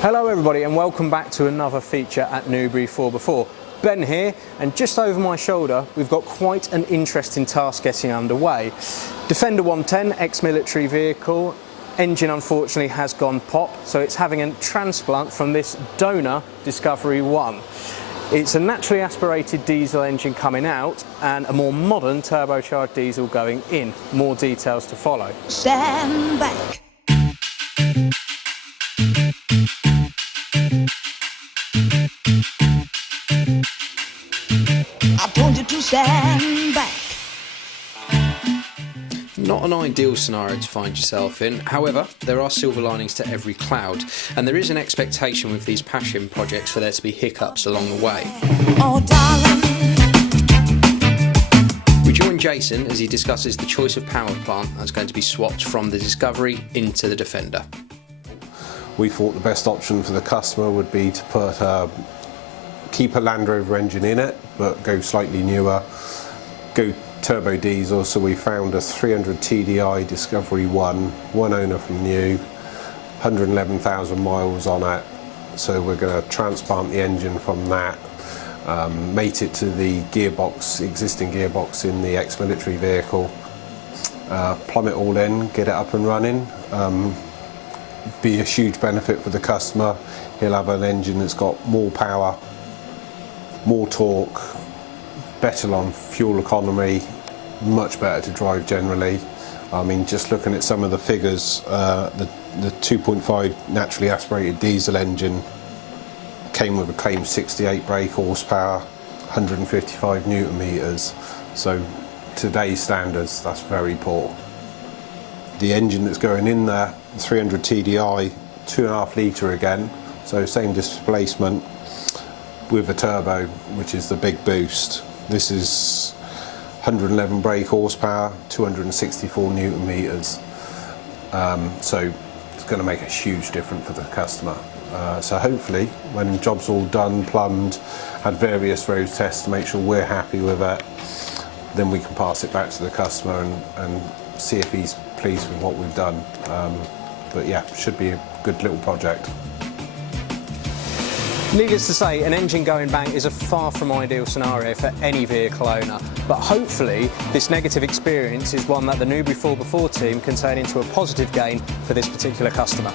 Hello everybody and welcome back to another feature at Newbury 4x4. Ben here, and just over my shoulder we've got quite an interesting task getting underway. Defender 110, ex-military vehicle, engine unfortunately has gone pop, so it's having a transplant from this donor Discovery 1. It's a naturally aspirated diesel engine coming out and a more modern turbocharged diesel going in. More details to follow. Stand back. I told you to stand back. Not an ideal scenario to find yourself in. However, there are silver linings to every cloud, and there is an expectation with these passion projects for there to be hiccups along the way. Oh, darling. We join Jason as he discusses the choice of power plant that's going to be swapped from the Discovery into the Defender. We thought the best option for the customer would be to put keep a Land Rover engine in it, but go slightly newer, go turbo diesel. So we found a 300 TDI Discovery 1 owner from new, 111,000 miles on it. So we're going to transplant the engine from that, mate it to the gearbox, existing gearbox in the ex-military vehicle, plumb it all in, get it up and running. Be a huge benefit for the customer. He'll have an engine that's got more power, more torque, better on fuel economy, much better to drive generally. I mean, just looking at some of the figures, the 2.5 naturally aspirated diesel engine came with a claimed 68 brake horsepower, 155 newton meters. So today's standards, that's very poor. The engine that's going in there, 300 TDI, 2.5 litre again, so same displacement with a turbo, which is the big boost. This is 111 brake horsepower, 264 newton meters. So it's going to make a huge difference for the customer. So hopefully, when job's all done, plumbed, had various road tests to make sure we're happy with it, then we can pass it back to the customer and see if he's pleased with what we've done. But yeah, should be a good little project. Needless to say, an engine going bang is a far from ideal scenario for any vehicle owner, but hopefully this negative experience is one that the Newbury 4x4 team can turn into a positive gain for this particular customer.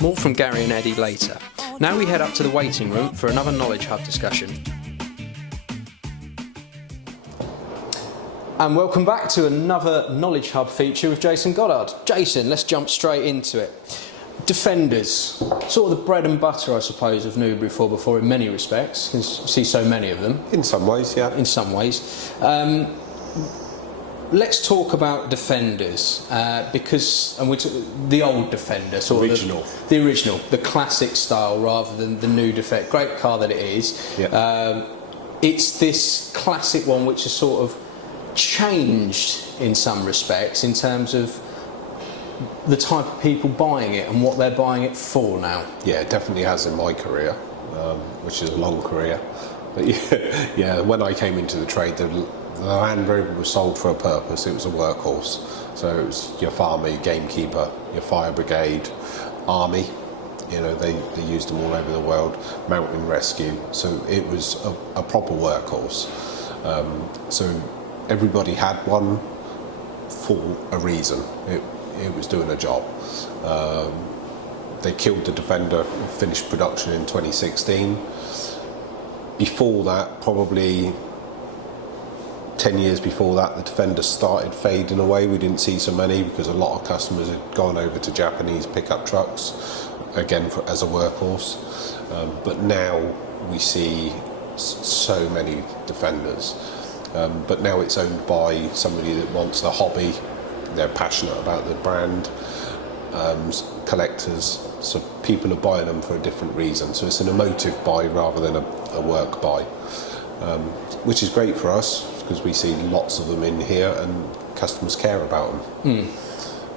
More from Gary and Eddie later. Now we head up to the waiting room for another Knowledge Hub discussion. And welcome back to another Knowledge Hub feature with Jason Goddard. Jason, let's jump straight into it. Defenders, sort of the bread and butter, I suppose, of Newbury 4x4 in many respects. You can see so many of them. In some ways, yeah. In some ways. Let's talk about Defenders, because the old Defender, sort original. of the original, the classic style, rather than the new Defender. Great car that it is. Yeah. It's this classic one which has sort of changed in some respects in terms of the type of people buying it and what they're buying it for now. Yeah, it definitely has in my career, which is a long career. But yeah, when I came into the trade, the Land Rover was sold for a purpose. It was a workhorse. So it was your farmer, your gamekeeper, your fire brigade, army. You know, they used them all over the world, mountain rescue. So it was a proper workhorse. So everybody had one for a reason. It was doing a job. They killed the Defender, finished production in 2016. Before that, probably 10 years before that, the Defender started fading away. We didn't see so many because a lot of customers had gone over to Japanese pickup trucks, again as a workhorse. But now we see so many Defenders. But now it's owned by somebody that wants the hobby. They're passionate about the brand, collectors, so people are buying them for a different reason. So it's an emotive buy rather than a work buy, which is great for us because we see lots of them in here and customers care about them.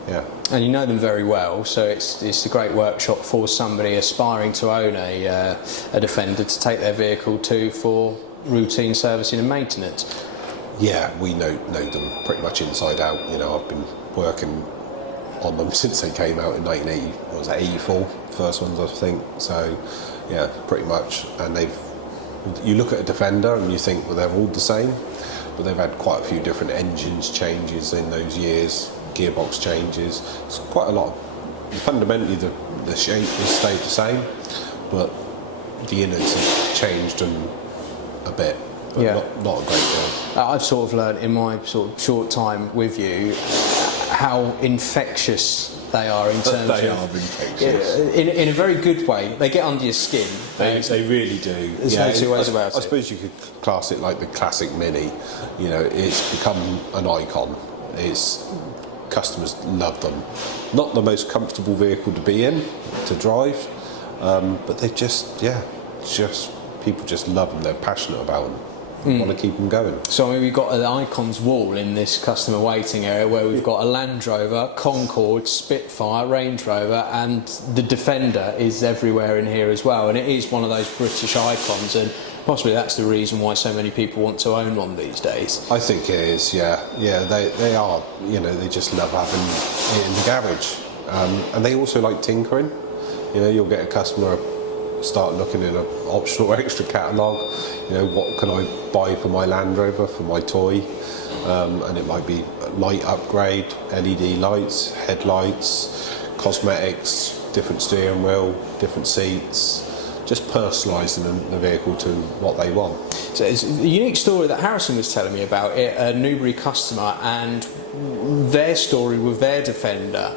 Yeah. And you know them very well, so it's a great workshop for somebody aspiring to own a Defender to take their vehicle to for routine servicing and maintenance. Yeah, we know them pretty much inside out. You know, I've been working on them since they came out in 1980. What was that, 84? First ones, I think. So, yeah, pretty much. And you look at a Defender and you think, well, they're all the same, but they've had quite a few different engines changes in those years, gearbox changes. It's quite a lot. Fundamentally, the shape has stayed the same, but the innards have changed a bit. But not a great deal. I've sort of learned in my sort of short time with you how infectious they are in terms They of... are infectious. In a very good way. They get under your skin. They really do. There's no two ways about it. I suppose you could class it like the classic Mini. You know, it's become an icon. Customers love them. Not the most comfortable vehicle to be in, to drive, but they people just love them. They're passionate about them. Want to keep them going. So I mean, we've got an icons wall in this customer waiting area where we've got a Land Rover, Concorde, Spitfire, Range Rover, and the Defender is everywhere in here as well. And it is one of those British icons, and possibly that's the reason why so many people want to own one these days. I think it is, yeah. They are. You know, they just love having it in the garage, and they also like tinkering. You know, you'll get a customer start looking in an optional extra catalogue. You know, what can I buy for my Land Rover, for my toy? And it might be a light upgrade, LED lights, headlights, cosmetics, different steering wheel, different seats, just personalising the vehicle to what they want. So it's a unique story that Harrison was telling me about, a Newbury customer and their story with their Defender,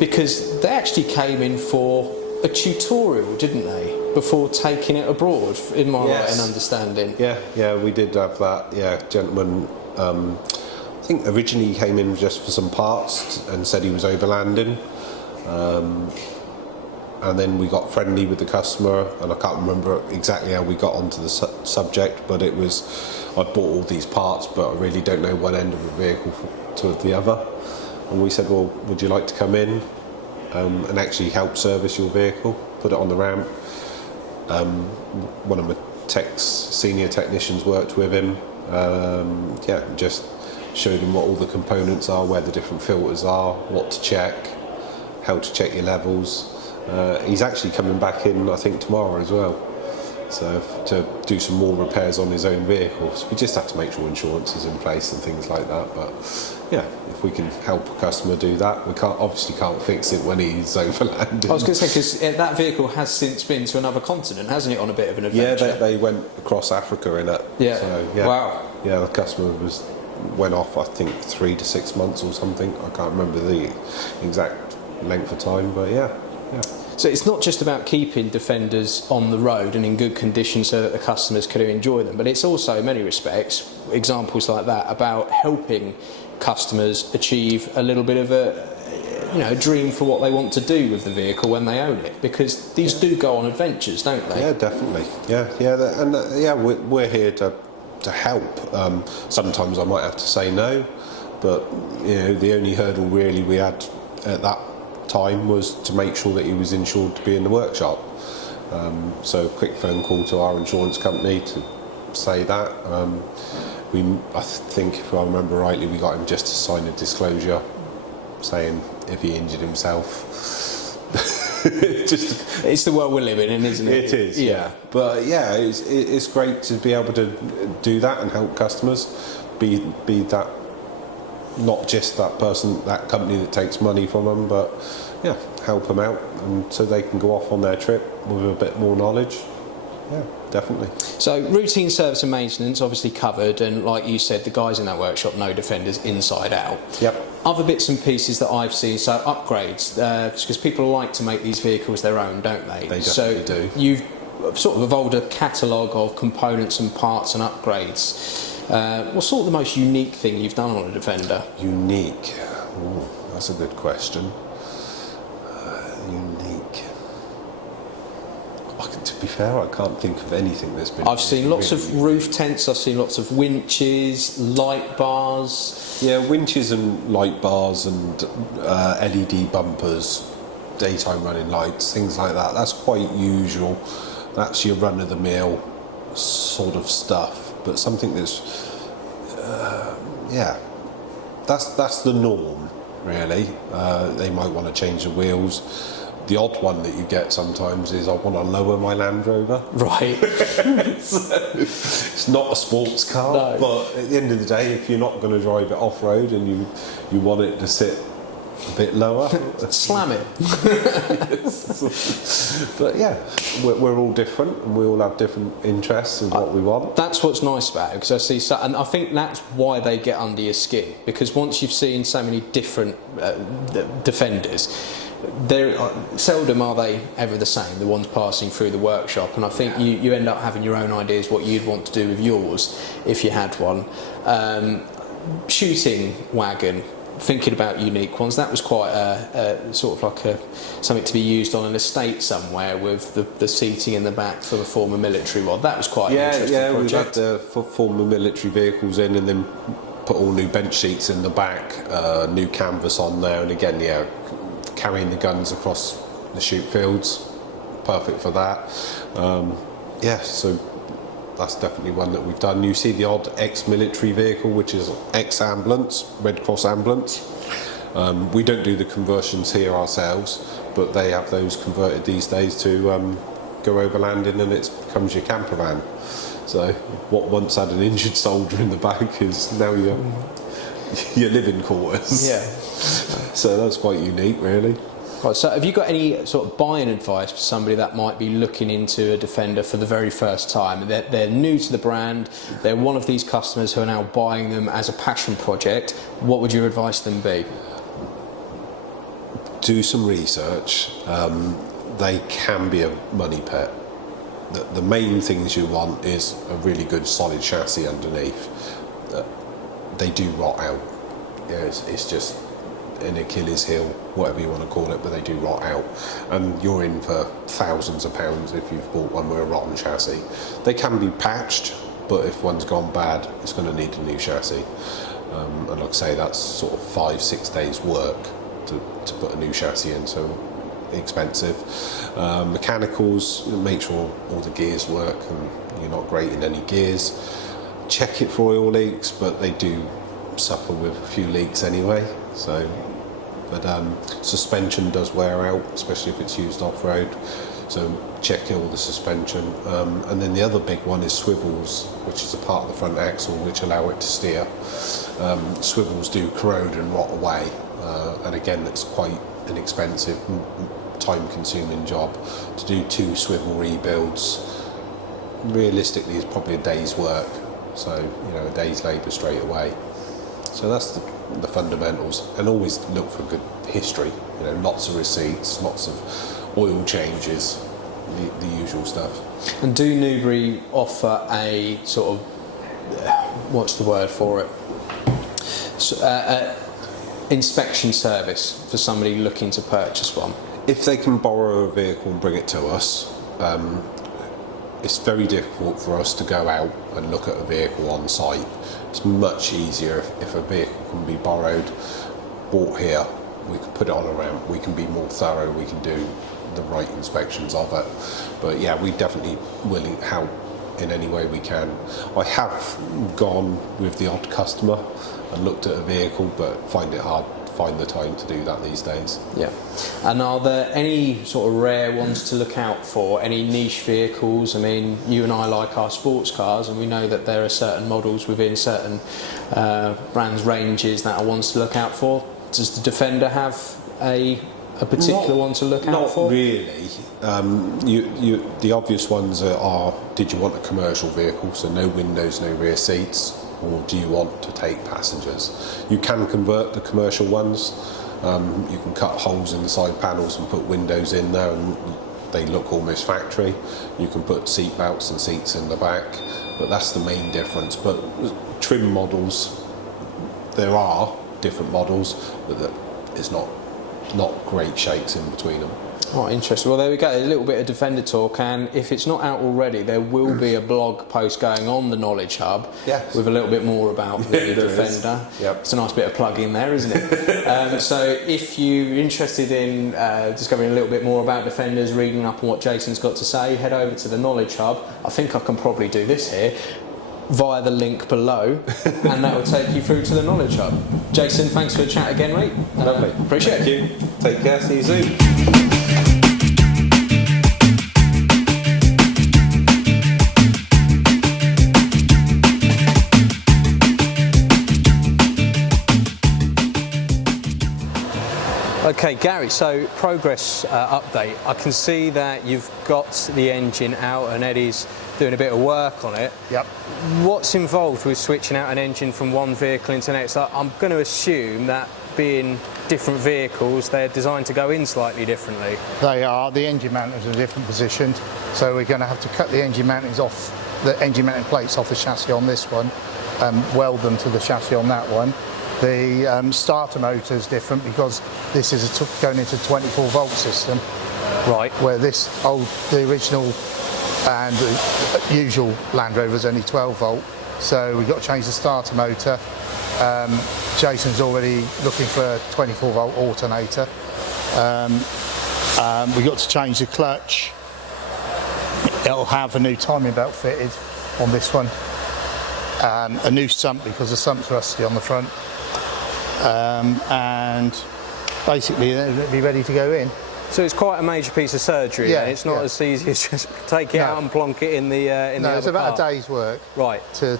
because they actually came in for a tutorial, didn't they, before taking it abroad, in my right and understanding? Yeah, we did have that. Yeah, gentleman, I think originally he came in just for some parts and said he was overlanding. And then we got friendly with the customer, and I can't remember exactly how we got onto the subject, but it was, I bought all these parts, but I really don't know one end of the vehicle to the other. And we said, well, would you like to come in and actually help service your vehicle, put it on the ramp? One of my senior technicians worked with him, just showed him what all the components are, where the different filters are, what to check, how to check your levels. He's actually coming back in, I think, tomorrow as well, so to do some more repairs on his own vehicles. We just have to make sure insurance is in place and things like that, but yeah, if we can help a customer do that. We obviously can't fix it when he's overlanding. I was going to say, because that vehicle has since been to another continent, hasn't it, on a bit of an adventure? Yeah, they went across Africa in it. Yeah. So, yeah. Wow. Yeah, the customer went off, I think, 3 to 6 months or something. I can't remember the exact length of time, but yeah. So it's not just about keeping Defenders on the road and in good condition so that the customers could enjoy them, but it's also, in many respects, examples like that, about helping customers achieve a little bit of a dream for what they want to do with the vehicle when they own it, because these do go on adventures, don't they? Yeah, definitely. We're here to help. Sometimes I might have to say no, but the only hurdle really we had at that time was to make sure that he was insured to be in the workshop. So a quick phone call to our insurance company to say that. I think, if I remember rightly, we got him just to sign a disclosure saying if he injured himself. It's the world we're living in, isn't it? It is, yeah. But yeah, it's great to be able to do that and help customers be that, not just that person, that company that takes money from them, but yeah, help them out, and so they can go off on their trip with a bit more knowledge. Yeah, definitely. So routine service and maintenance obviously covered, and like you said, the guys in that workshop know Defenders inside out. Yep. Other bits and pieces that I've seen, so upgrades, because people like to make these vehicles their own, don't they? They definitely do. You've sort of evolved a catalogue of components and parts and upgrades. What's sort of the most unique thing you've done on a Defender? Unique? Ooh, that's a good question. Unique. To be fair, I can't think of anything that's been... I've seen lots of roof tents, I've seen lots of winches, light bars... Yeah, winches and light bars and LED bumpers, daytime running lights, things like that. That's quite usual. That's your run-of-the-mill sort of stuff. But something that's... that's the norm. really. They might want to change the wheels. The odd one that you get sometimes is I want to lower my Land Rover. Right. It's not a sports car, No. but at the end of the day, if you're not going to drive it off-road and you want it to sit a bit lower, Slam it. but yeah, we're all different and we all have different interests in what we want. That's what's nice about it, because I see, and I think that's why they get under your skin, because once you've seen so many different Defenders, seldom are they ever the same, the ones passing through the workshop, and I think you end up having your own ideas what you'd want to do with yours if you had one. Shooting wagon, thinking about unique ones, that was quite a sort of like something to be used on an estate somewhere with the seating in the back for the former military one. That was quite an interesting project. We've had the former military vehicles in and then put all new bench seats in the back, new canvas on there, and again, carrying the guns across the shoot fields, perfect for that. So that's definitely one that we've done. You see the odd ex-military vehicle, which is ex-ambulance, Red Cross ambulance. We don't do the conversions here ourselves, but they have those converted these days to go overlanding, and it becomes your camper van. So what once had an injured soldier in the back is now your living quarters. Yeah. So that's quite unique, really. Right, so have you got any sort of buying advice for somebody that might be looking into a Defender for the very first time? They're new to the brand, they're one of these customers who are now buying them as a passion project. What would your advice to them be? Do some research. They can be a money pit. The main things you want is a really good solid chassis underneath. They do rot out. It's just an Achilles heel, whatever you want to call it, but they do rot out, and you're in for thousands of pounds if you've bought one with a rotten chassis. They can be patched, but if one's gone bad, it's going to need a new chassis, and like I say, that's sort of 5-6 days work to put a new chassis in, so expensive. Mechanicals, make sure all the gears work and you're not grating any gears. Check it for oil leaks, but they do suffer with a few leaks anyway. So, but suspension does wear out, especially if it's used off-road. So check all the suspension, and then the other big one is swivels, which is a part of the front axle which allow it to steer. Swivels do corrode and rot away, and again, it's quite an expensive, time-consuming job to do 2 swivel rebuilds. Realistically, it's probably a day's work. So, a day's labour straight away. So that's the fundamentals, and always look for good history. Lots of receipts, lots of oil changes, the usual stuff. And do Newbury offer a sort of, what's the word for it? Inspection service for somebody looking to purchase one? If they can borrow a vehicle and bring it to us, it's very difficult for us to go out and look at a vehicle on site. It's much easier if a vehicle can be borrowed, brought here, we can put it on a ramp, we can be more thorough, we can do the right inspections of it. But yeah, we definitely will help in any way we can. I have gone with the odd customer and looked at a vehicle, but find it hard to find the time to do that these days. Yeah. And are there any sort of rare ones to look out for? Any niche vehicles? I mean, you and I like our sports cars, and we know that there are certain models within certain brands' ranges that are ones to look out for. Does the Defender have a particular one to look out for? Not really. The obvious ones are, did you want a commercial vehicle, so no windows, no rear seats, or do you want to take passengers? You can convert the commercial ones. You can cut holes in the side panels and put windows in there, and they look almost factory. You can put seat belts and seats in the back, but that's the main difference. But trim models, there are different models, but it's not great shakes in between them. Oh, interesting. Well, there we go. A little bit of Defender talk, and if it's not out already, there will be a blog post going on the Knowledge Hub with a little bit more about the Defender. Yep. It's a nice bit of plug in there, isn't it? So if you're interested in discovering a little bit more about Defenders, reading up on what Jason's got to say, head over to the Knowledge Hub. I think I can probably do this here. via the link below, and that will take you through to the Knowledge Hub. Jason, thanks for the chat again, mate. Lovely. Appreciate it. Thank you. Take care. See you soon. Okay, Gary, so progress update. I can see that you've got the engine out and Eddie's doing a bit of work on it. Yep. What's involved with switching out an engine from one vehicle into the next? I'm going to assume that being different vehicles, they're designed to go in slightly differently. They are. The engine mounters are different positioned, so we're going to have to cut the engine mountings off, the engine mounting plates off the chassis on this one, weld them to the chassis on that one. The starter motor is different because this is going into a 24-volt system. Right. Where the original and the usual Land Rover is only 12 volt. So we've got to change the starter motor. Jason's already looking for a 24 volt alternator. We've got to change the clutch. It'll have a new timing belt fitted on this one. A new sump because the sump's rusty on the front. And basically it'll be ready to go in. So it's quite a major piece of surgery. Yeah, then. It's not as easy as just take it out and plonk it in the No, other it's about part. a day's work. Right. To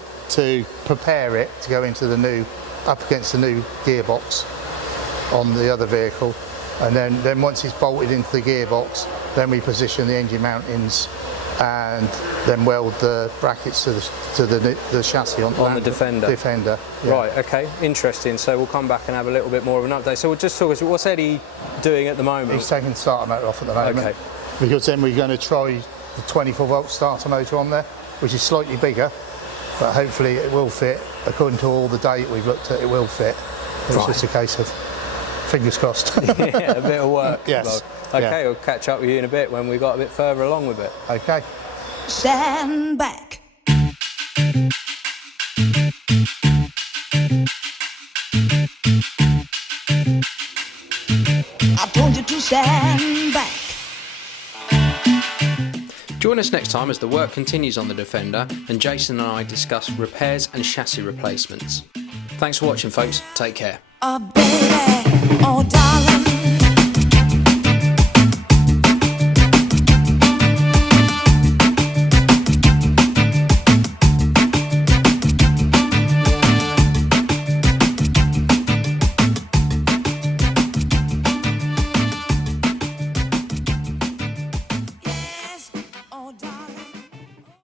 prepare it to go into the new, up against the new gearbox on the other vehicle, and then once it's bolted into the gearbox, then we position the engine mountings and then weld the brackets to the chassis on the Defender. Defender. Yeah. Right, okay, interesting. So we'll come back and have a little bit more of an update. So we'll just talk, what's Eddie doing at the moment? He's taking the starter motor off at the moment. Okay. Because then we're going to try the 24 volt starter motor on there, which is slightly bigger, but hopefully it will fit. According to all the data we've looked at, it will fit. It's Right. just a case of fingers crossed. Yeah, a bit of work. Yes. Okay, Yeah. we'll catch up with you in a bit when we got a bit further along with it. Okay. Stand back. I told you to stand back. Join us next time as the work continues on the Defender and Jason and I discuss repairs and chassis replacements. Thanks for watching, folks. Take care. Oh, baby, oh, darling.